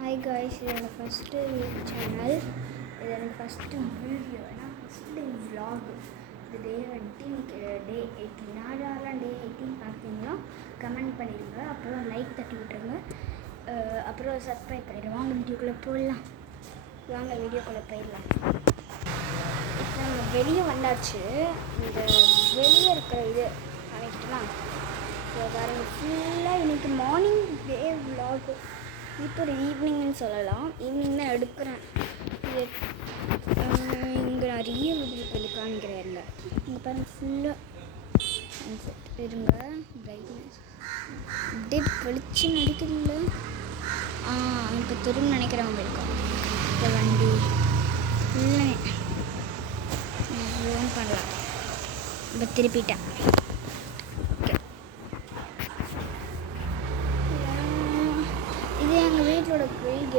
Hi guys, இது என்னோடய first channel. இது எனக்கு ஃபஸ்ட்டு வீடியோ, ஏன்னா ஃபஸ்ட்டு விலாக். இது டே 20, இன்றைக்கி டே 18. யாரெல்லாம் டே 18 பார்த்தீங்கன்னா கமெண்ட் பண்ணிடுங்க, அப்புறம் லைக் தட்டி விட்டுருங்க, அப்புறம் சப்ஸ்கிரைப் பண்ணிடுங்க. வாங்க வீடியோக்குள்ளே போயிடலாம். இப்போ நம்ம வெளியே வந்தாச்சு. இந்த வெளியே இருக்கிற இது நினைக்கிட்டோம்னா பாருங்க, ஃபுல்லாக இன்றைக்கி மார்னிங் டே விலாக். இப்போ ஒரு ஈவினிங்னு சொல்லலாம். ஈவினிங் தான் எடுக்கிறேன். இது இங்கே நிறைய வீடியோ காமிக்கிறேன். இல்லை இங்கே பாருங்கள், ஃபுல்லாக இருங்க, பிரைட்னஸ் அப்படியே வெளிச்சு நடிக்கிறீங்கள. இப்போ திரும்ப நினைக்கிறவங்க இருக்கோம். இந்த வண்டி ஃபுல்லாக பண்ணலாம். இப்போ திருப்பிட்டேன். இது எங்கள் வீட்டோட கிரில்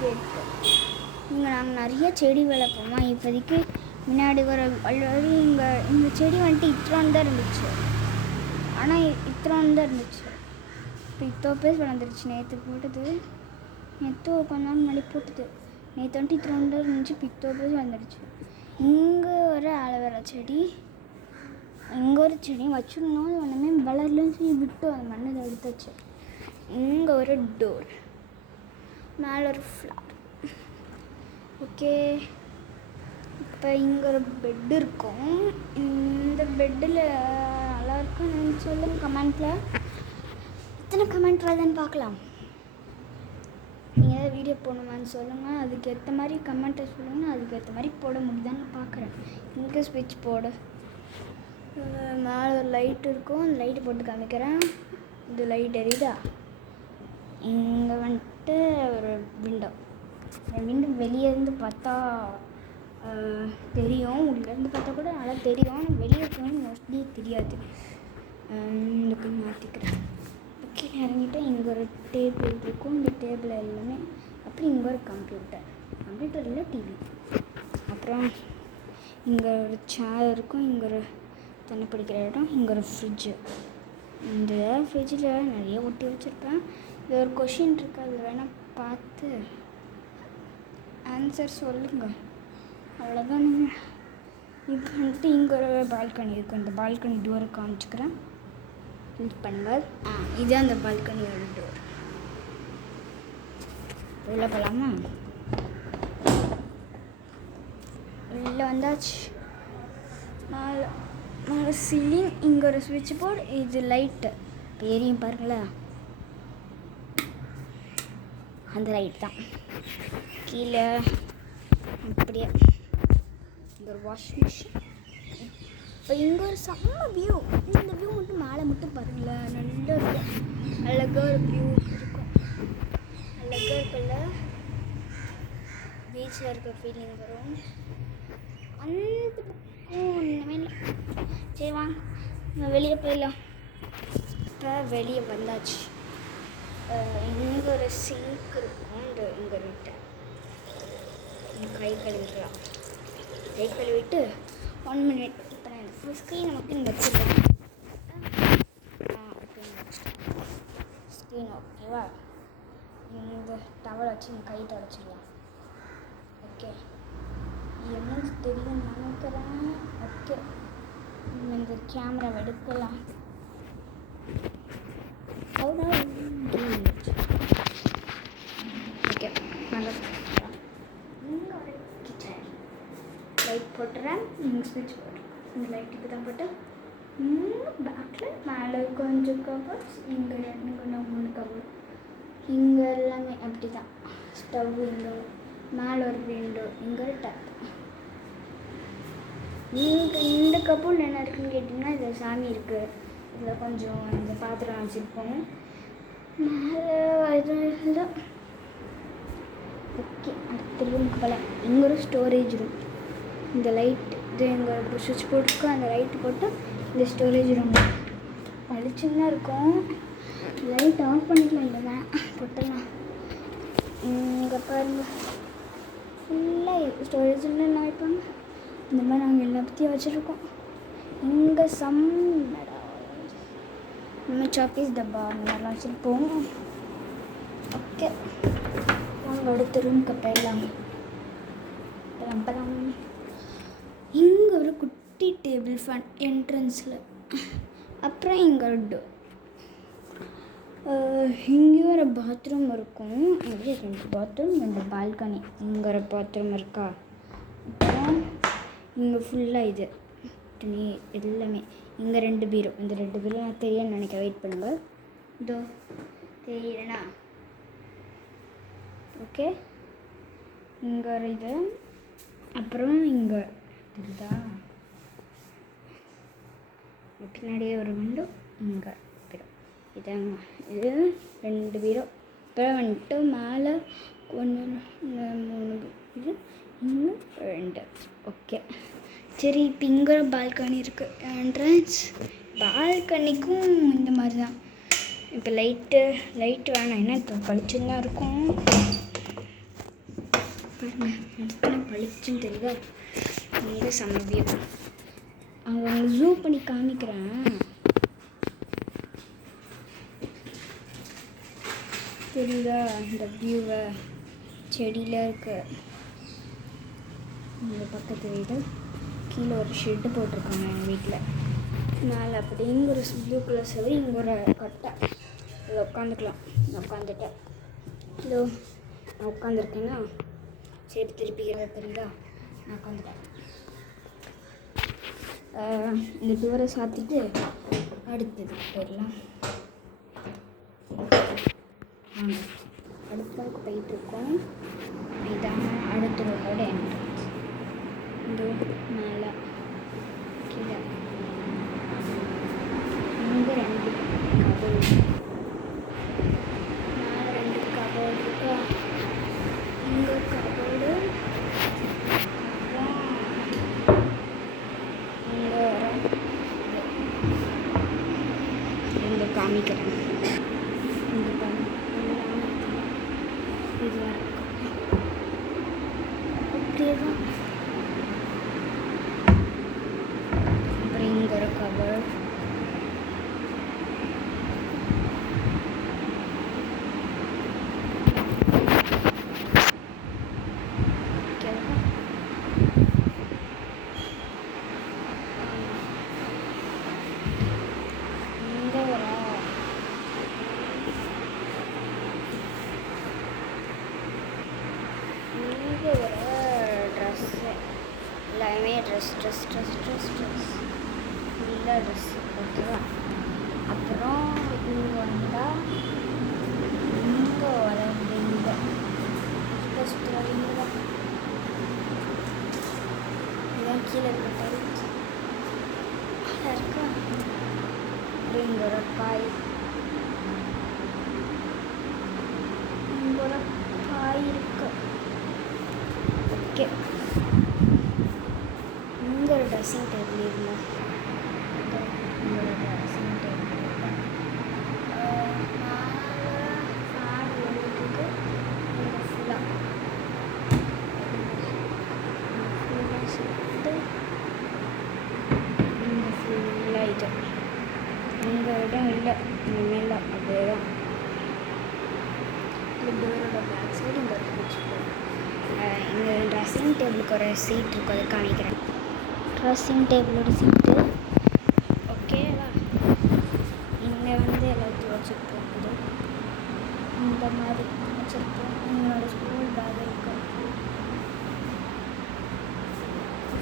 கேட்டு. இங்கே நாங்கள் நிறைய செடி வளர்ப்போமா. இப்போதைக்கு முன்னாடி ஆல்ரெடி இந்த செடி வந்துட்டு இத்தனை தான் இருந்துச்சு. ஆனால் இப்போ பேர் வளர்ந்துருச்சு. நேற்று போட்டது, கொஞ்ச நாள் முன்னாடி போட்டது. நேற்று வந்துட்டு இத்தனை தான் இருந்துச்சு. இப்போ பேர் வளர்ந்துருச்சு. இங்கே ஒரு ஆலோவேரா செடி, இங்கே ஒரு செடி வச்சுருந்தோம். அது ஒன்றுமே வளரலன்னு சொல்லி விட்டு அந்த மண்ணை எடுத்துச்சு. இங்கே ஒரு டோர், மேலே ஒரு ஃப்ளவர். ஓகே, இப்போ இங்கே ஒரு பெட்டு இருக்கும். இந்த பெட்டில் நல்லா இருக்குன்னு சொல்லுங்கள் கமெண்ட்டில். எத்தனை கமெண்ட் வருதுன்னு பார்க்கலாம். நீங்கள் ஏதாவது வீடியோ போடணுமான்னு சொல்லுங்கள். அதுக்கேற்ற மாதிரி கமெண்ட்டை சொல்லுங்கள். அதுக்கேற்ற மாதிரி போட முடியுதான்னு பார்க்குறேன். இங்கே ஸ்விட்ச் போர்டு, மேலே ஒரு லைட் இருக்கும். அந்த லைட்டு போட்டு காமிக்கிறேன். இது லைட் எரியுதா. இங்கே வந்துட்டு ஒரு விண்டோ. வெளியேருந்து பார்த்தா தெரியும், உள்ளேருந்து பார்த்தா கூட நல்லா தெரியும். ஆனால் வெளியே இருக்கணும் மோஸ்ட்லி தெரியாது. இதுக்கு மாற்றிக்கிறேன். கீழே இறங்கிட்டு இங்கே ஒரு டேபிள் இருக்கும். இந்த டேபிள் எல்லாமே. அப்புறம் இங்கே ஒரு கம்ப்யூட்டர் இல்லை, டிவி. அப்புறம் இங்கே ஒரு சேர் இருக்கும். இங்கே ஒரு தண்ணி பிடிக்கிற இடம். இங்கே ஒரு ஃப்ரிட்ஜு. இந்த ஃப்ரிட்ஜில் நிறைய ஒட்டி வச்சுருப்பேன். இது ஒரு கொஷின் இருக்குது, அதில் வேணால் பார்த்து ஆன்சர் சொல்லுங்கள். அவ்வளோதான். நீங்கள் இப்போ வந்துட்டு இங்கே ஒரு பால்கனி இருக்குது. இந்த பால்கனி டோரை காமிச்சிக்கிறேன். கிளிக் பண்ணுங்கள். இது அந்த பால்கனியோட டோர். உள்ளே போகலாமா? உள்ளே வந்தாச்சு. மேலே சீலிங், இங்கே ஒரு ஸ்விட்ச் போர்டு, இது லைட்டு. பேரையும் பாருங்களேன், அந்த லைட் தான். கீழே அப்படியே இங்கே ஒரு வாஷிங் மிஷின். இப்போ இங்கே ஒரு செம்ம வியூ. இந்த வியூ மட்டும் மேலே மட்டும் பாருங்களேன், நல்லா இருக்கும். அழகாக ஒரு வியூ இருக்கும். அழகாக இருக்குல்ல, பீச்சில் இருக்கிற ஃபீலிங் வரும். அந்த பக்கம் ஒன்றுமே இல்லை. சரி வாங்க வெளியே போயிடலாம். இப்போ வெளியே வந்தாச்சு. இங்கே ஒரு சிங்க் இருக்கும். இங்கே விட்டு கை கழுவிடலாம். கை கழுவிட்டு 1 minute. இப்போ நான் ஃபுல் ஸ்க்ரீனை மட்டும் வச்சுருக்கேன். ஸ்க்ரீன் ஓகேவா? இந்த டவல் வச்சு இந்த கை தொடச்சிடலாம். ஓகே, என்னன்னு தெரியும் நினைக்கிறேன். ஓகே, இந்த கேமராவை எடுக்கலாம். ஓகே, இங்கே ஒரு கிச்சன். லைட் போட்டுறேன். இங்கே ஸ்விட்ச் போட்டுறேன். இந்த லைட்டுக்கு தான் போட்டு பேக்கில் மேலே கொஞ்சம் கபர்ஸ், இங்கே 3 கபர். இங்கே எல்லாமே அப்படி தான். ஸ்டவ் இங்கே, மேலே ஒரு விண்டோ, இங்கே ஒரு டப். இங்கே இந்த கப்பூரில் என்ன இருக்குதுன்னு கேட்டிங்கன்னா, இதில் சாமி இருக்குது. இதில் கொஞ்சம் இந்த பாத்திரம் வச்சுருப்போம். மேலே இது இல்லை. ஓகே, அடுத்த ரூமுக்கு போல. இங்கே ஒரு ஸ்டோரேஜ் ரூம். இந்த லைட் இது எங்கள் சுவிட்ச் போர்டுக்கு அந்த லைட்டு போட்டு இந்த ஸ்டோரேஜ் ரூம் பளிச்சுன்னு தான் இருக்கும். லைட் ஆஃப் பண்ணிக்கலாம், இல்லைன்னா போட்டலாம். இங்கே பாருங்கள், ஃபுல்லாக ஸ்டோரேஜில் என்ன வைப்பாங்க. இந்த மாதிரி நாங்கள் எல்லாத்தையும் வச்சுருக்கோம். இங்கே சம்மடா நம்ம சாப்பீஸ் டப்பா அந்த மாதிரிலாம் வச்சுருப்போம். ஓகே, அடுத்த ரூமுக்கு போயிடலாம். பலம் இங்கே ஒரு குட்டி டேபிள் ஃபேன் என்ட்ரன்ஸில். அப்புறம் இங்கே ஒரு டோர். இங்கே ஒரு பாத்ரூம் இருக்கும். இங்கே 2 பாத்ரூம் 2 பால்கனி. இங்கே ஒரு பாத்ரூம் இருக்கா. அப்புறம் இங்கே ஃபுல்லாக இது துணி எல்லாமே. இங்கே 2 பீரோ. இந்த 2 பீரோ நான் தெரியும்னு நினைக்க. வெயிட் பண்ணுங்கள். இதோ தெரியலண்ணா. ஓகே, இங்கே ஒரு இது. அப்புறம் இங்கே தெரியுதா, பின்னாடியே ஒரு விண்டோ. இங்கே பீரோ. இதாங்க, இது 2 பீரோ. அப்புறம் வந்துட்டு மேலே 1 2 3 இது இன்னும் 2. ஓகே, சரி. இப்போ இங்கே ஒரு பால்கனி இருக்குது. என்ட்ரன்ஸ் பால்கனிக்கும் இந்த மாதிரி தான். இப்போ லைட்டு வேணாம், ஏன்னா இப்போ பளிச்சுன்னு தான் இருக்கும். பாருங்க, பளிச்சுன்னு தெரியுதா. இங்கே சமவியம் அவங்க ஜூம் பண்ணி காமிக்கிறேன். தெரியுதா இந்த வியூவை? செடியில் இருக்கு. இந்த பக்கத்து வீடு கீழே ஒரு ஷெட்டு போட்டிருக்காங்க எங்கள் வீட்டில். மேலே அப்படி இங்கே ஒரு ப்ளூ கலர் சரி, இங்கே ஒரு கட்டை. இதில் உட்காந்துக்கலாம். நான் உட்காந்துட்டேன். இதோ நான் உட்காந்துருக்கேன்னா சரி, திருப்பி தெரியுதா, நான் உட்காந்துட்டேன். இந்த டோரை சாத்திட்டு அடுத்தது போயிடலாம். அடுத்ததுக்கு போயிட்டுருக்கோம். இதாங்க அடுத்த ரோடோட என்ட்ரன்ஸ். இந்த மேலே கீழே இங்கே 2 கபோர்டு. மேலே 2 கபோர்டு இருக்கா. இங்கே கபோர்டு. அப்புறம் இங்கே இங்கே காமிக்கிறேன். இங்கே பாருங்க, இதுவாக இருக்கும். அப்படியே தான். அப்புறம் இங்கே ஒரு கபோர்டு. எல்லாமே ட்ரெஸ் ஃபுல்லாக ட்ரெஸ்ஸு. ஓகேவா. அப்புறம் இங்கே வந்தால் இங்கே வளர்ந்து இங்கே இங்கே இதான் கீழே இருக்க இருக்கா. இங்கே ஒரு காய், இங்கே ஒரு காய் இருக்கு. ஓகே, இங்கே ஒரு ட்ரெஸ்ஸிங் டேபிள் இல்லை. இங்கே ஒரு ட்ரெஸ்ஸிங் டேபிள் இருக்கு. ஃபேன் ஓடிட்டுருக்கு. இங்கே ஃபுல்லாக சுட்டு இங்கே ஃபுல்லாக இது. இங்கே இடம் இல்லை இனிமேல். அப்படியே தான். இந்த டோரோட பேக் சைடு இங்கே வச்சுப்போம். இங்கே ட்ரெஸ்ஸிங் டேபிளுக்கு ஒரு சீட் இருக்கும், அதை காமிக்கிறேன். ட்ரெஸ்ஸிங் டேபிளோட சீட்டு. ஓகேவா. இங்கே வந்து எல்லாத்தையும் வச்சுருப்போம். இது இந்த மாதிரி வச்சுருப்போம். எங்களோட ஸ்கூல் பேக் இருக்கும்.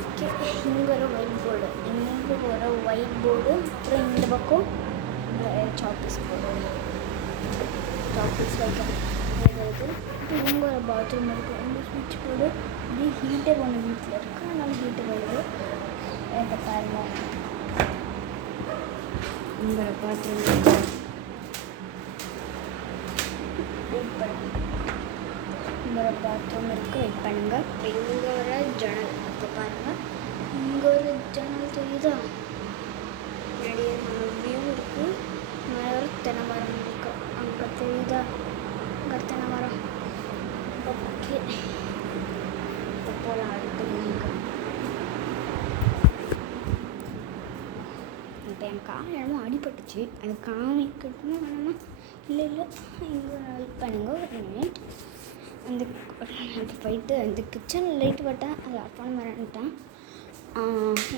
ஓகே, இங்கே ஒரு ஒயிட் போர்டு. இங்கே ஒரு ஒயிட் போர்டு. அப்புறம் இந்த பக்கம் சாக்லேட்ஸ் போர்டு. சாக்லேட்ஸ் வைக்கிறேன். இப்போ இங்கே ஒரு பாத்ரூம் இருக்குது. இங்கே ஸ்விட்ச் போர்டு. இப்படி ஹீட்டர் ஒன்று வீட்டில் இருக்குது, அதனால ஹீட்டர் வருது. இதை பாருங்க. இங்கே ஒரு பாத்ரூம் வெயிட் பண்ணுங்க. இங்கே ஒரு பாத்ரூம் இருக்குது, வெயிட் பண்ணுங்கள். இங்கே ஒரு ஜன்னல். இப்போ பாருங்கள், இங்கே ஒரு ஜன்னல் தெரியுதா. நிறைய வியூ இருக்குது. மேலே ஒரு தென்னை மரம் இருக்குது. அங்கே தெரியுதா, அங்கே தென்னை மரம். ஓகே, இப்போ போகலாம் அடுத்த ரூமுக்கு. இப்போ என் கால் என்னமோ அடிபட்டுச்சு. அது காமிக்கட்டுமா வேணாமா? இல்லை இங்கே வெயிட் பண்ணுங்க ஒரு மினிட். அந்த போயிட்டு அந்த கிச்சன் லைட் பட்டேன், அதை ஆஃப் பண்ண மறந்துட்டேன்.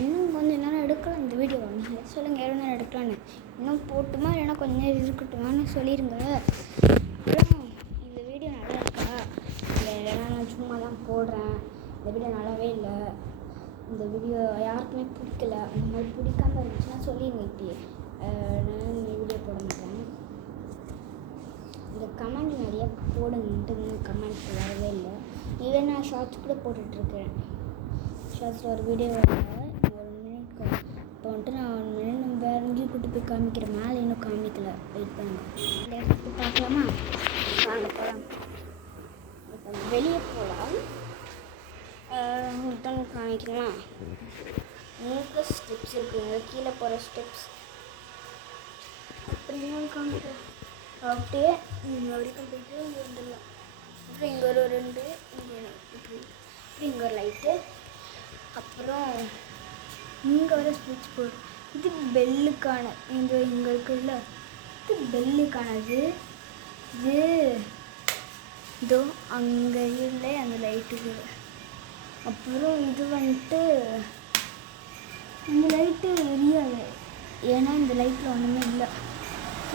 இன்னும் கொஞ்சம் நேரம் எடுக்கலாம் இந்த வீடியோ. நீங்கள் சொல்லுங்கள் எவ்வளோ நேரம் எடுக்கலான்னு. இன்னும் போட்டுமா இல்லைன்னா கொஞ்சம் நேரம் இருக்கட்டுமான்னு சொல்லிடுங்க. அப்புறம் இந்த வீடியோ நல்லா இருக்கா இல்லைன்னா நான் சும்மா தான் போடுறேன், இந்த வீடியோ நல்லாவே இல்லை, இந்த வீடியோ யாருக்குமே பிடிக்கல, அந்த மாதிரி பிடிக்காமல் இருந்துச்சுன்னா சொல்லிடுங்க. இப்படியே நான் இந்த வீடியோ போட மாட்டேன். இந்த கமெண்ட் நிறையா போடுங்கன்ட்டு இன்னும் கமெண்ட் வரவே இல்லை. இதே நான் ஷார்ட்ஸ் கூட போட்டுட்ருக்கேன். ஷார்ட்ஸில் ஒரு வீடியோ வரல, 1 மினிட் இப்போ வந்துட்டு நான் 1 மினிட் நம்ம வேறு எங்கேயும் கூட்டு போய் காமிக்கிறேன். மேலே இன்னும் காமிக்கல, வெயிட் பண்ணுங்க. இந்த இடத்துக்கு பார்க்கலாமா? வாங்க போகலாம். இப்போ வெளியே போகலாம். உங்களுக்கு காமிக்கணுமா? மூக்கு ஸ்டெப்ஸ் இருக்குங்க, கீழே போகிற ஸ்டெப்ஸ். அப்படி இன்னொன்று காமிக்கிறேன். அப்படியே இங்கே வரைக்கும் போயிட்டு இங்கே வந்துடலாம். அப்புறம் இங்கே ஒரு 2 இங்கே இப்படி இங்கே ஒரு லைட்டு. அப்புறம் இங்கே வர ஸ்விட்ச் போர்டு. இது பெல்லுக்கான இங்கே இருக்குல்ல, இது பெல்லுக்கானது. இது இதோ அங்கே இல்லை அந்த லைட்டுக்கு. அப்புறம் இது வந்துட்டு இந்த லைட்டு எரியாது, ஏன்னா இந்த லைட்டில் ஒன்றுமே இல்லை.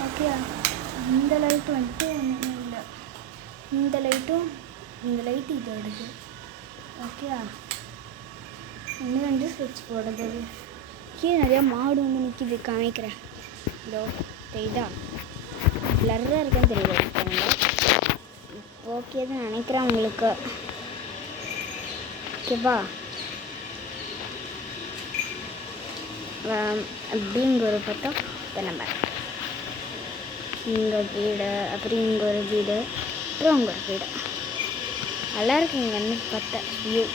ஓகே, இந்த லைட்டு வந்துட்டு ஒன்றுமே இல்லை. இந்த லைட்டு இதோடது. ஓகே, இன்னும் வந்து ஸ்விட்ச் போடுறது. கீழே நிறையா மாடு வந்து நிற்கிது, காமிக்கிறேன். இதோ தெரியுதா? பிளர்ராக இருக்குன்னு தெரியல. இப்போ ஓகே தான் நினைக்கிறேன் உங்களுக்கு. ஓகேவா? அப்படிங்க ஒரு பார்த்தா இப்போ நம்ம இங்கே வீடு, அப்புறம் இங்கே ஒரு வீடு, அப்புறம் அங்கே ஒரு வீடு. நல்லா இருக்கு இங்கே வந்து பார்த்தா வியூ.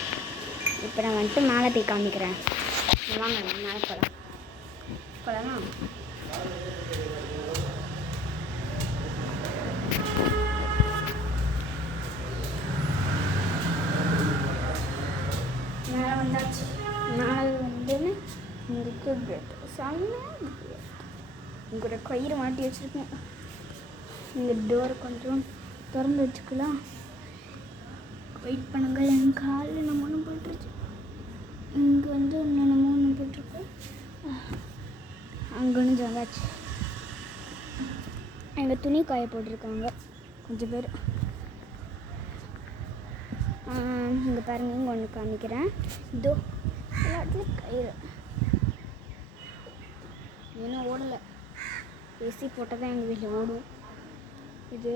இப்போ நான் வந்துட்டு மேலே போய் காமிக்கிறேன். வாங்க மேலே போகலாமா? மேலே வந்தாச்சு. மேலே வந்துன்னு இங்கே கேட் செம்மையாக இங்கே ஒரு கயிறு மாட்டி வச்சுருக்கேன். இந்த டோரை கொஞ்சம் திறந்து வச்சுக்கலாம். வெயிட் பண்ணுங்க, என் காலில் நம்ம ஒன்று போட்டுருச்சு. இங்கே வந்து இன்னொன்று ஒன்று போட்டிருக்கு. அங்கே ஒன்று வந்தாச்சு. எங்கள் துணி காய போட்டிருக்காங்க கொஞ்சம் பேர். இங்கே பாருங்கள், இங்கே ஒன்று காமிக்கிறேன். இதோ எல்லாத்துலேயும் கயிறு இன்னும் ஓடலை. ஏசி போட்டால் தான் எங்கள் வீட்டில் ஓடும். இது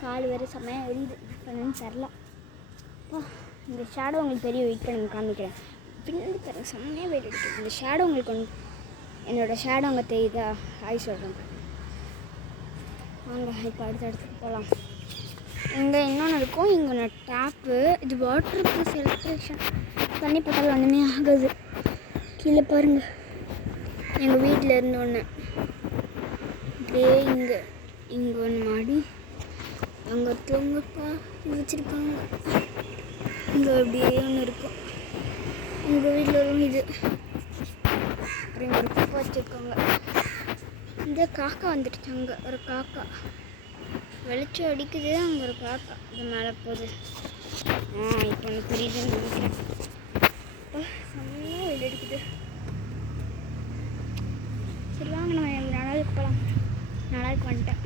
கால் வேறு செம்மையாக எரியுது, என்னன்னு தெரில. இந்த ஷேடோ உங்களுக்கு பெரிய வெயிட் பண்ணி காமிக்கிறேன். பின்னாடி பாருங்கள், செம்மையாக வெயிட் அடிக்குது. இந்த ஷேடோ உங்களுக்கு என்னோடய ஷேடோ அங்கே தெரியுதா? ஹாய் சொல்கிறேன். வாங்க இப்போ அடுத்தடுத்து போகலாம். இங்கே இன்னொன்று இருக்கும், இங்கே ஒன்று டேப்பு. இது வாட்டர் ப்ரூஃப் எலக்ட்ரிஷன். தண்ணி போட்டால் ஒன்றுமே ஆகாது. கீழே பாருங்கள், எங்கள் வீட்டில் இருந்து ஒன்று அப்படியே இங்கே ஒன்று மாடி, அங்கே ஒருத்தவங்கப்பா வச்சுருக்காங்க. இங்கே அப்படியே ஒன்று இருக்கும். எங்கள் வீட்டில் வரும் இது. அப்புறம் இங்கே ஒரு குப்பை வச்சுருக்காங்க. இந்த காக்கா வந்துடுச்சு. அங்கே ஒரு காக்கா வெளிச்சம் அடிக்குது, அங்கே ஒரு காக்கா இது மேலே போகுது. இப்போ ஒன்று புரியுதுன்னு நினைக்கிறேன். செம்மையாக வெயில் அடிக்குது. சரி வாங்க, நம்ம நாளைக்கு போகலாம். நாளைக்கு வந்துட்டேன்.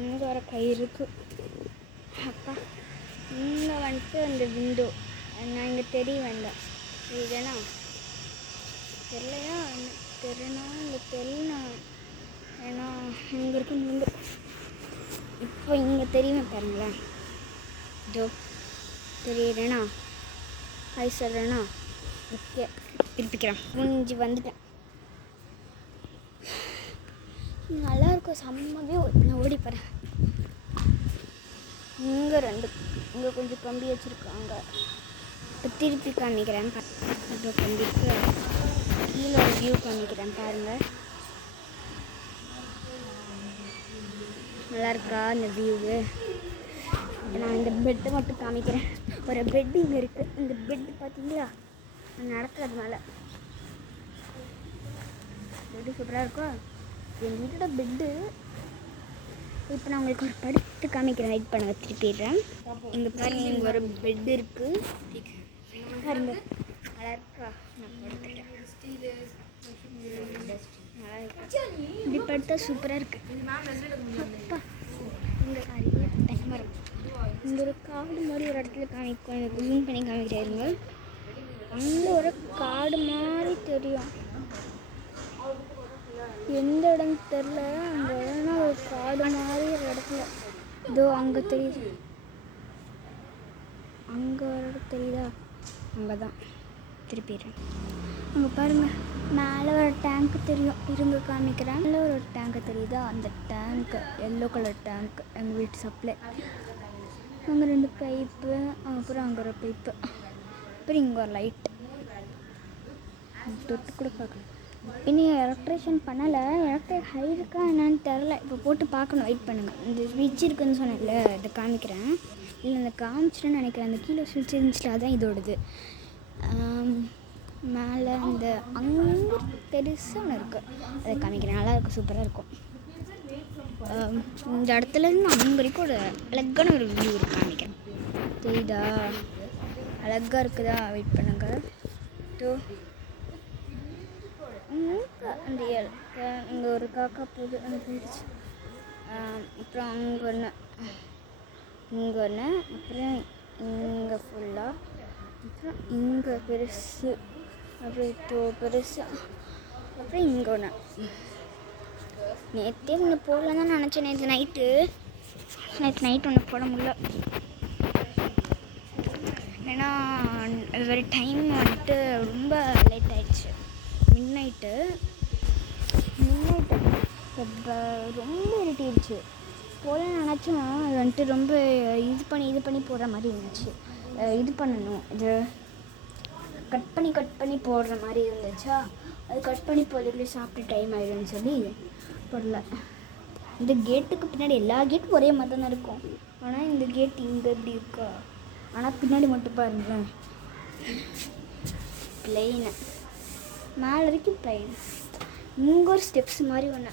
இங்கே வர கயிறு இருக்குது. அப்பா இங்கே வந்துட்டு அந்த விண்டோ நான் இங்கே தெரிய வேண்டாம். இதுனா தெரியலையா? தெரியனா இங்கே தெரியலனா ஏன்னா இங்கே இருக்கு விண்டோ. இப்போ இங்கே தெரியுமே பாருங்களேன். இதோ தெரியுறேனா? ஹாய் சொல்கிறேன்னா? ஓகே, திருப்பிக்கிறேன். முடிஞ்சு வந்துட்டேன். நல்லா இருக்கும், செம்மவே நான் ஓடி போகிறேன். இங்கே கொஞ்சம் கம்பி வச்சுருக்காங்க. இப்போ திருப்பி காமிக்கிறேன். இப்போ கம்பிக்கு கீழே ஒரு வியூ காமிக்கிறேன் பாருங்கள். நல்லா இருக்கா இந்த வியூவு? நான் இந்த பெட்டை மட்டும் காமிக்கிறேன். ஒரு பெட் இங்கே இருக்குது. இந்த பெட்டு பார்த்தீங்களா? நடக்கிறது மேலே பெட்டு சூப்பராக இருக்கும். எங்கள் வீட்டோட பெட்டு இப்போ நான் உங்களுக்கு ஒரு படுத்து காமிக்கிறேன். வெயிட் பண்ண திருப்பிடுறேன். இங்கே பாருங்க, இங்கே ஒரு பெட் இருக்குது பாருங்க. அழகா நான் படுத்துட்டேன். இப்படி படுத்தா சூப்பராக இருக்குது. அப்பா இங்கே மரம், இங்கே ஒரு காடு மாதிரி ஒரு இடத்துல காமிக்கும். எனக்கு ஜூம் பண்ணி காமிக்கிறாருங்க. அங்கே ஒரு காடு மாதிரி தெரியும். எந்த இடம் தெரில. அங்கே வேணா ஒரு காடு மாதிரி ஒரு இடத்துல இதோ அங்கே தெரியுது. அங்கே ஒரு இடம் தெரியுதா? அங்கே தான் திருப்பிடுறேன். அங்கே பாருங்கள், மேலே ஒரு டேங்க்கு தெரியும். இருங்க காமிக்கிறேன். மேலே ஒரு டேங்க்கு தெரியுதா? அந்த டேங்க்கு எல்லோ கலர் டேங்க், எங்கள் வீட்டு சப்ளை. அங்கே 2 பைப்பு, அப்புறம் அங்கே ஒரு பைப்பு, அப்புறம் இங்கே ஒரு லைட்டு. தொட்டு கூட பார்க்கல. இனி எலக்ட்ரிஷியன் பண்ணலை. எலக்ட்ரிக் ஹை இருக்கா என்னன்னு தெரில. இப்போ போட்டு பார்க்கணும். வெயிட் பண்ணுங்கள். இந்த ஸ்விட்ச் இருக்குதுன்னு சொன்னேன்ல, இதை காமிக்கிறேன். இல்லை இந்த காமிச்சிட்டேன்னு நினைக்கிறேன். அந்த கீழே ஸ்விட்ச் இருந்துச்சுல, அதான் இதோடது. மேலே அந்த அங்கே பெருசாக ஒன்று இருக்குது, அதை காமிக்கிறேன். நல்லாயிருக்கும், சூப்பராக இருக்கும். இந்த இடத்துலேருந்து அங்கே வரைக்கும் ஒரு அழகான ஒரு வியூ இருக்கு, காமிக்கிறேன். தெரியுதா? அழகாக இருக்குதா? வெயிட் பண்ணுங்க. தோ அந்த இங்கே ஒரு காக்கா போகுது, அது போயிடுச்சு. அப்புறம் அங்கே ஒன்று, இங்கே ஒன்று, அப்புறம் இங்கே ஃபுல்லாக, அப்புறம் இங்கே பெருசு, அப்புறம் இப்போ பெருசு, அப்புறம் இங்கே ஒன்று. நேற்றே ஒன்று போடலாம் தான் நினச்சேன். நேற்று நைட்டு ஒன்று போட முடியல. ஏன்னா ஒரு டைம் வந்துட்டு ரொம்ப லேட் ஆகிடுச்சு. மிட் நைட்டு ரொம்ப இருட்டிடுச்சு. போல நினச்சோன்னா அது வந்துட்டு ரொம்ப இது பண்ணி போடுற மாதிரி இருந்துச்சு. இது பண்ணணும், இது கட் பண்ணி போடுற மாதிரி இருந்துச்சா. அது கட் பண்ணி போடுறதுக்குள்ளே சாப்பிட்டு டைம் ஆகிடும்னு சொல்லி போடல. இந்த கேட்டுக்கு பின்னாடி எல்லா கேட்டும் ஒரே மாதிரி தானே இருக்கும். ஆனால் இந்த கேட் இங்கே எப்படி இருக்கா? ஆனால் பின்னாடி மட்டும் பாருங்களேன், பிளெயினு மேலே வரைக்கும் பிளெயின். இங்கே ஒரு ஸ்டெப்ஸ் மாதிரி ஒன்று,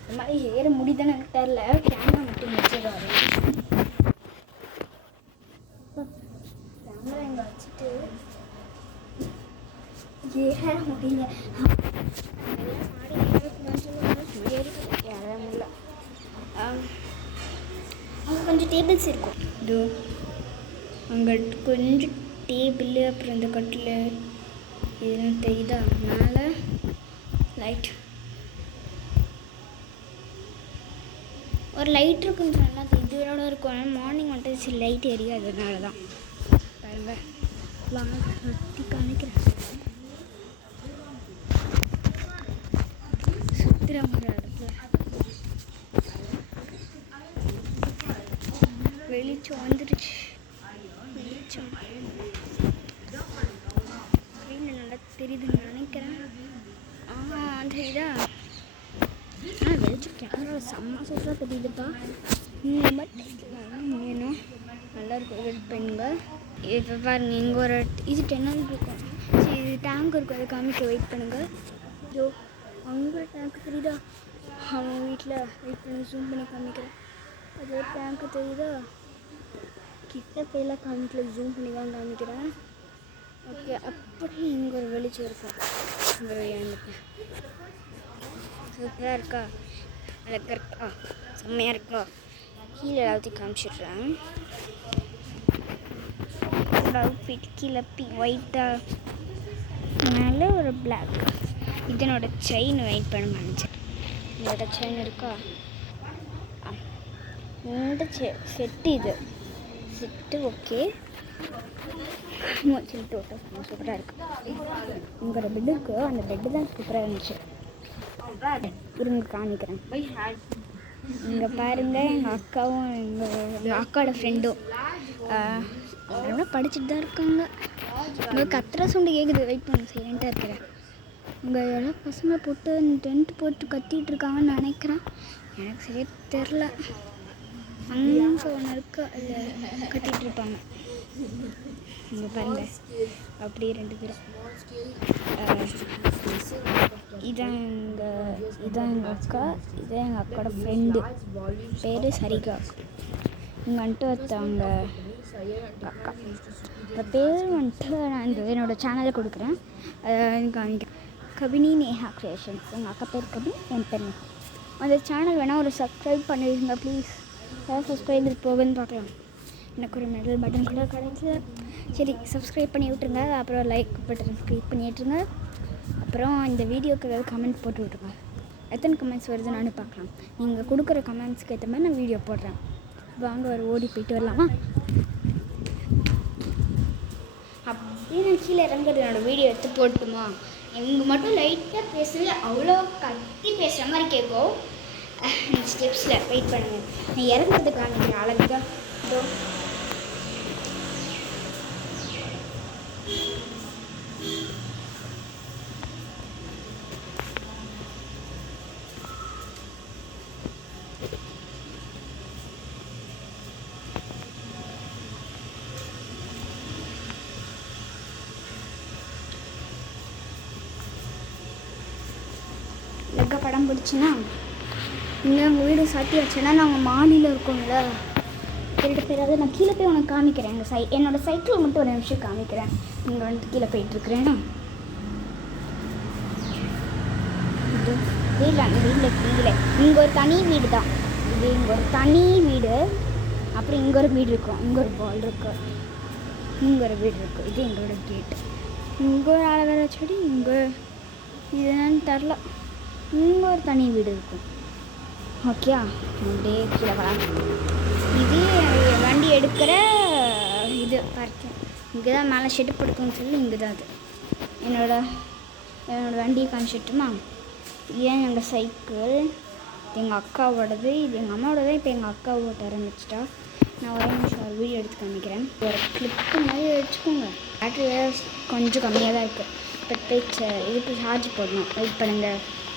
இந்த மாதிரி ஏற முடியுதானே எனக்கு தெரில. கேமரா மட்டும் வச்சுருவாரு. கேமரா இங்கே வச்சுட்டு ஏற முடியல. ஏற முடியல. அங்கே கொஞ்சம் டேபிள்ஸ் இருக்கும். இது அங்கே கொஞ்சம் டேபிள், அப்புறம் இந்த கட்டில் இதெல்லாம் தெரியுதா? மேலே லைட், ஒரு லைட் இருக்குன்னு சொன்னால் அது இதோட இருக்கும். ஆனால் மார்னிங் வந்துட்டு சரி லைட் எரியாது, அதனால தான். பாருங்க, சுற்றி காமிக்கிறேன். சுற்றுற மாதிரி இடத்துல வெளிச்சம் வந்துடுச்சு. வெளிச்சம் ஸ்க்ரீனில் நல்லா தெரியுதுன்னு நினைக்கிறேன். தெரியுதா? வெளிச்சம் கேமரா செம்ம சூப்பராக தெரியுதுப்பா. இந்த மாதிரி வேணும், நல்லாயிருக்கும். வெயிட் பண்ணுங்க. இப்போ பாருங்கள், இங்கே ஒரு இது 10 இருக்கும். சரி, இது டேங்க் இருக்கும், அதை காமிக்க. வெயிட் பண்ணுங்கள். ஐயோ, அங்கே டேங்க் தெரியுதா? அவன் வீட்டில் வெயிட் பண்ணி ஜூம் பண்ணி காமிக்கிறேன். அது ஒரு டேங்க்கு தெரியுதா? கிட்ட போயெல்லாம் காமிக்கல, ஜூம் பண்ணி தான் காமிக்கிறேன். ஓகே, அப்படியே இங்கே ஒரு வெளிச்சம் இருக்கும். இங்கே எழுந்துட்டேன். சூப்பராக இருக்கா? அழகாக இருக்கா? செம்மையாக இருக்கா? கீழே எல்லாத்தையும் காமிச்சிடுறேன். அவுட்ஃபிட் கீழே ஒயிட்டாக, மேலே ஒரு பிளாக். இதனோட செயின் வெயிட் பண்ண நினச்சேன். இதோட செயின் இருக்கா? இந்த செட்டு, இது செட்டு ஓகே. சொல்லிட்டு ஓட்ட சூப்பராக இருக்குது. உங்களோட பெட்டு இருக்குது, அந்த பெட்டு தான் சூப்பராக இருந்துச்சு. இருங்க காமிக்கிறேன். இங்கே பாருங்கள், எங்கள் அக்காவும் எங்கள் அக்காவோட ஃப்ரெண்டும் நல்லா படிச்சுட்டு தான் இருக்காங்க. இங்கே கத்துற சவுண்டு கேட்குது. வெயிட் பண்ண சைலண்ட்டாக இருக்கிறேன். இங்கே எல்லாம் பசங்க போட்டு டென்ட் போட்டு கத்திகிட்டு இருக்காங்கன்னு நினைக்கிறேன். எனக்கு சரியாக தெரில. அங்கே ஒன்று இருக்குது, அதில் கத்திகிட்டு இருப்பாங்க. இங்கே பாருங்க அப்படியே 2 பேரும். இதான் எங்கள் அக்கா, இதான் எங்கள் அக்காவோட ஃப்ரெண்டு, பேர் சரிகா. இங்கே வந்துட்டு ஒருத்தவங்க அக்கா, அந்த பேர் வந்துட்டு நான் இந்த என்னோடய சேனலில் கொடுக்குறேன். காமிக்கிறேன், கபினி நேஹா க்ரியேஷன்ஸ். எங்கள் அக்கா பேர் கபினி, என் பேர் நேஹா. அந்த சேனல் வேணால் ஒரு சப்ஸ்கிரைப் பண்ணிடுங்க ப்ளீஸ். யாரும் சப்ஸ்கிரைபர் போகுதுன்னு பார்க்கலாம். எனக்கு ஒரு மெடல் பட்டன் கூட கிடைக்கல. சரி, சப்ஸ்கிரைப் பண்ணி விட்ருங்க. அப்புறம் லைக் பட்டன் கிளிக் பண்ணி விட்ருங்க. அப்புறம் இந்த வீடியோக்கு ஏதாவது கமெண்ட் போட்டு விட்ருங்க. எத்தனை கமெண்ட்ஸ் வருதுன்னு பார்க்கலாம். நீங்கள் கொடுக்குற கமெண்ட்ஸ்க்கு ஏற்ற மாதிரி நான் வீடியோ போடுறேன். வாங்க ஒரு ஓடி போயிட்டு வரலாமா? அப்படியே நான் கீழே இறங்குறது என்னோடய வீடியோ எடுத்து போட்டுமா? இங்கே மட்டும் லைட்டாக பேசுறது அவ்வளோ கத்தி பேசுகிற மாதிரி கேட்கும். இந்த ஸ்டெப்ஸில் வெயிட் பண்ணுங்கள், நான் இறங்குறதுக்கு காமிக்கிறேன் அழகாக. இதோ லெக்கா படம் பிடிச்சின்னா இங்கே உங்கள் வீடு சாட்டி வச்சேன்னா நாங்கள் மாடியில் இருக்கோம்ல, திருட்டு பேராது. நான் கீழே போய் உனக்கு காமிக்கிறேன். எங்கள் என்னோடய சைக்கிள் மட்டும் ஒரு நிமிஷம் காமிக்கிறேன். இங்கே வந்துட்டு கீழே போயிட்டுருக்குறேன். வீட்டில் அந்த வீட்டில் கீழே இங்கே ஒரு தனி வீடு தான் இது. இங்கே ஒரு தனி வீடு, அப்புறம் இங்கே ஒரு வீடு இருக்கும், இங்கே ஒரு பால் இருக்குது, இங்கே ஒரு வீடு இருக்குது. இது எங்களோட கேட்டு. இங்கே ஒரு ஆலோவேரா செடி, இங்கே இது என்னன்னு தெரில. இங்கே ஒரு தனி வீடு இருக்கும். ஓகே, அப்படியே கீழே வரலாம். இது வண்டி எடுக்கிற இது பார்க்கிங். இங்கே தான் மேலே ஷெட்டு படுக்குன்னு சொல்லி இங்கே தான் அது. என்னோடய வண்டியை காமிச்சிட்டுமா? ஏன் எங்கள் சைக்கிள், எங்கள் அக்காவோடது, இது எங்கள் அம்மாவோடது. இப்போ எங்கள் அக்கா ஓட்ட ஆரம்பிச்சிட்டா. நான் ஒரே நிமிஷம் ஒரு வீடியோ எடுத்து காமிக்கிறேன். ஒரு கிளிப்பு மாதிரி வச்சுக்கோங்க. பேட்ரி வேறு கொஞ்சம் கம்மியாக தான் இருக்குது. இப்போ இதுக்கு சார்ஜ் போடணும். வெயிட் பண்ணுங்க,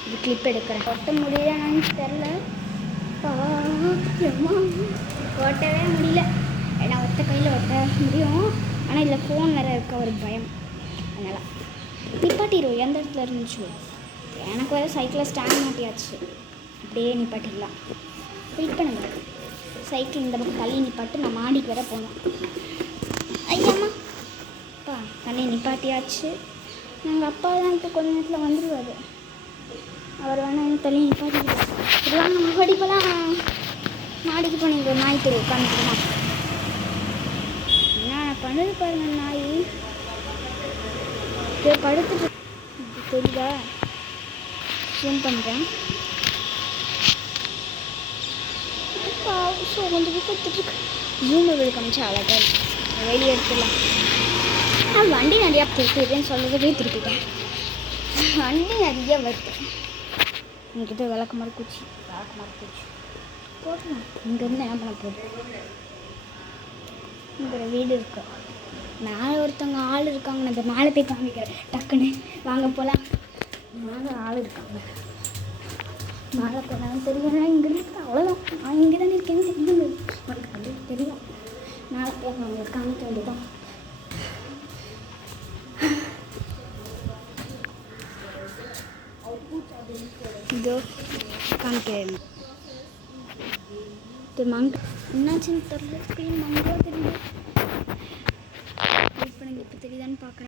இது கிளிப் எடுக்கிறேன். ஒட்ட முடியலன்னு தெரில, ஓட்டவே முடியல. ஏன்னா ஒத்த கையில் ஒட்ட முடியும், ஆனால் இதில் ஃபோன் வேறு இருக்க ஒரு பயம். அதனால் நிப்பாட்டிடுவோம். எந்த இடத்துல இருந்துச்சு? எனக்கு வேறு சைக்கிளில் ஸ்டாண்ட் மாட்டியாச்சு. அப்படியே நிப்பாட்டிடலாம். வெயிட் பண்ணுங்க, சைக்கிள் இந்த பக்கம் தள்ளி நிப்பாட்டு. நான் மாடிக்கு வேற போனோம். ஐயாம்மா தண்ணி நிப்பாட்டியாச்சு. எங்கள் அப்பா தான் இப்போ கொஞ்ச நேரத்தில் வந்துடுவார். அவர் வேணால் தள்ளி நிப்பாட்டிக்கிட்டு இதெல்லாம் நம்ம படிப்பெல்லாம் மாடிக்கு போனீங்க. நாய் தெரு உட்காந்துக்குமா? என்ன பண்ணுது பாருங்க நாய். படுத்துட்டு தெரியுதா? ஜூம் பண்ணுறேன். ஸோ கொஞ்சம் கொடுத்துட்ருக்கு. ஜூம் வீடு காமிச்சா அழகாக இருக்கு. வெளியே எடுத்துடலாம். நான் வண்டி நிறையா திருப்பிடுறேன்னு சொல்லவே திருப்பிட்டேன். வண்டி நிறைய வருது. இங்கிட்ட விளக்குமாறு பூச்சி போட்டலாம். இங்கேருந்து என்ன பண்ண போகுது? இங்கே வீடு இருக்கு, மேலே ஒருத்தவங்க ஆள் இருக்காங்க. நான் இந்த மேலே போய் காமிக்கிறேன் டக்குன்னு. வாங்க போகலாம். மேலே ஆள் இருக்காங்க. மேலே போனாலும் தெரியும். இங்கே இருக்கு, அவ்வளோதான். நான் இங்கே தானே இருக்கேன்னு தெரியுங்க. உனக்கு அது தெரியும். மேலே போய் அவங்க காமிக்க வேண்டியதான். இதோ காமிக்கிறேன். என்னாச்சுன்னு தெரியல. ஸ்க்ரீன் மங்களாக தெரியுது. இப்போ தெரியுதான்னு பார்க்குறேன்.